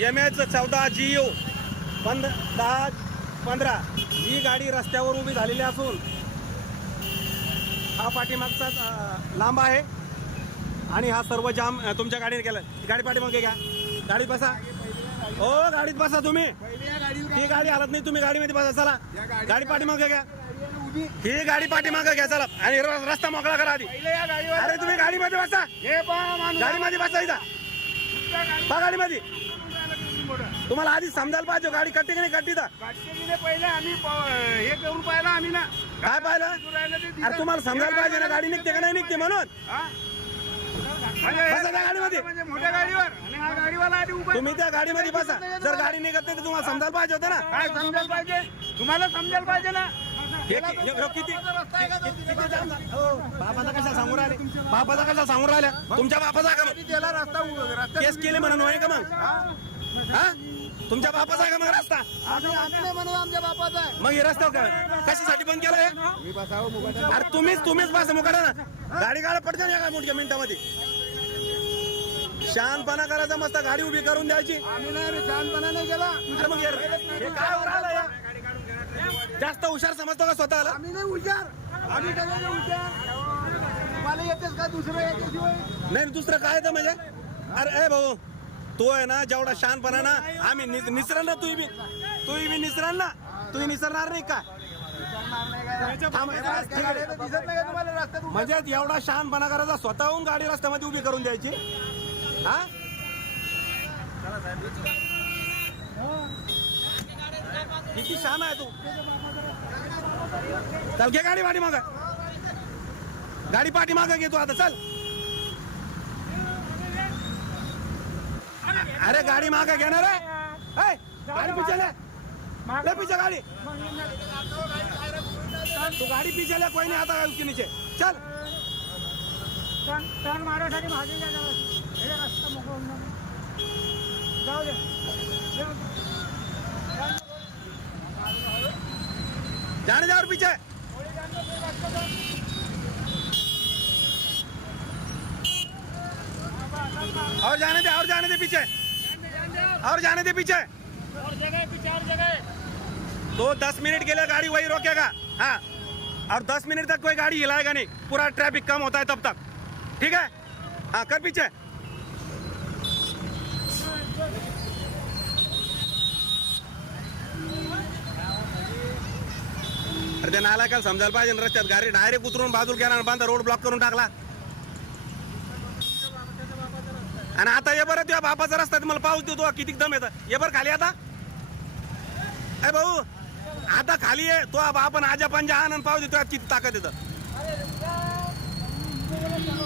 M H चौदा जी you पंध दहा पंधरा ही गाडी रस्त्यावर उभी झालेली असून हा पाठीमागचा लांब आहे. आणि हा सर्व जाम तुमच्या गाडीने केला गाडी पाठीमागे घ्या. गाडीत बसा. हो गाडीत बसा तुम्ही. ही गाडी हालत नाही तुम्ही गाडीमध्ये बसा. चला. गाडी पाठीमागे घ्या. ही गाडी पाठीमागे घ्या. चला. आणि रस्ता मोकळा करा आधी. अरे तुम्ही गाडीमध्ये बसा. गाडीमध्ये बसा इथं. गाडीमध्ये. तुम्हाला आधी समजायला पाहिजे गाडी कट्टी की नाही कट्टी तर. पहिले आम्ही हे करून पाहिलं आम्ही ना. काय पाहिलं? अरे तुम्हाला समजायला पाहिजे ना गाडी निघते का नाही निघते म्हणून? म्हणजे गाडीमध्ये. म्हणजे मोठ्या गाडीवर. हा तुम्ही त्या गाडीमध्ये बसा. जर गाडी निघत नाही तर तुम्हाला समजायला पाहिजे होतं ना. काय समजायला पाहिजे? तुम्हाला समजायला पाहिजे ना? कि- हे- किती बापाचा कशा सांगून राहिले? बापाचा कशा सांगून राहिल्या तुमच्या बापाचा का केस केले म्हणून का मग? हा? तुमच्या बापाचा आहे का मग रस्ता? म्हणून आमच्या बापाचा आहे. मग हे रस्ता काय कशासाठी बंद केलाय? मी बसावं मुगाच्या अरे तुम्हीच तुम्हीच बस मुकाडा ना. गाडी गाडा पटकन या का मोठ्या मिनिटामध्ये. शांतपणा करायचा मस्त गाडी उभी करून द्यायची. आम्ही नाही रे शहाणपणा नाही केला. अरे मग हे हे काय या? जास्त हुशार समजतो का स्वतःला? आम्ही नाही हुशार. आम्ही सगळे हुशार. तुम्हाला येतेच का दुसरं याच्याशिवाय? नाही दुसरं काय तर म्हणजे? अरे ए भाऊ तो आहे ना जेवढा शानपणा ना आम्ही निस- निसरल ना तुम्ही बी तू बी निसरल ना. तुम्ही निसरणार नाही का? थांब, ठीक आहे. म्हणजे एवढा शहाणपणा करायचा स्वतःहून गाडी रस्त्यामध्ये उभी करून द्यायची? हा? किती शान आहे तू? चल घे गाडी पाठी माग. गाडी पाठी माग घे तू आता चल. अरे गाडी माग घेणार आहे? गाडी पीछे ले ले पीछे गाड़ी. तू गाडी पीछे ले कोई नहीं आता है उसके नीचे चल टर्न मारायसाठी भाजी हे रस्ता मोकळा होऊन जातो. जाऊ दे. जाने जा और पीछे और जाने दे और जाने दे पीछे और जाने दे पीछे। और जगह पीछे और जगह। तो दस मिनट के लिए गाड़ी वही रोकेगा। हाँ। और दस मिनट तक कोई गाड़ी हिलाएगा नहीं। पूरा ट्रैफिक कम होता है तब तक। ठीक है? हाँ कर पीछे। अरे नाला काल समजायला पाहिजे रस्त्यात. गाडी डायरेक्ट उतरून बाजूला गेला आणि बांधा रोड ब्लॉक करून टाकला. आणि आता ये बरं तुझ्या बापाचा रस्ता आहे, मला पाऊस देतो किती दम येतं. ये बरं खाली आता. अरे भाऊ आता खाली आहे तो बाप आजा पंजा आनंद पाऊस देतो किती ताकद येतं.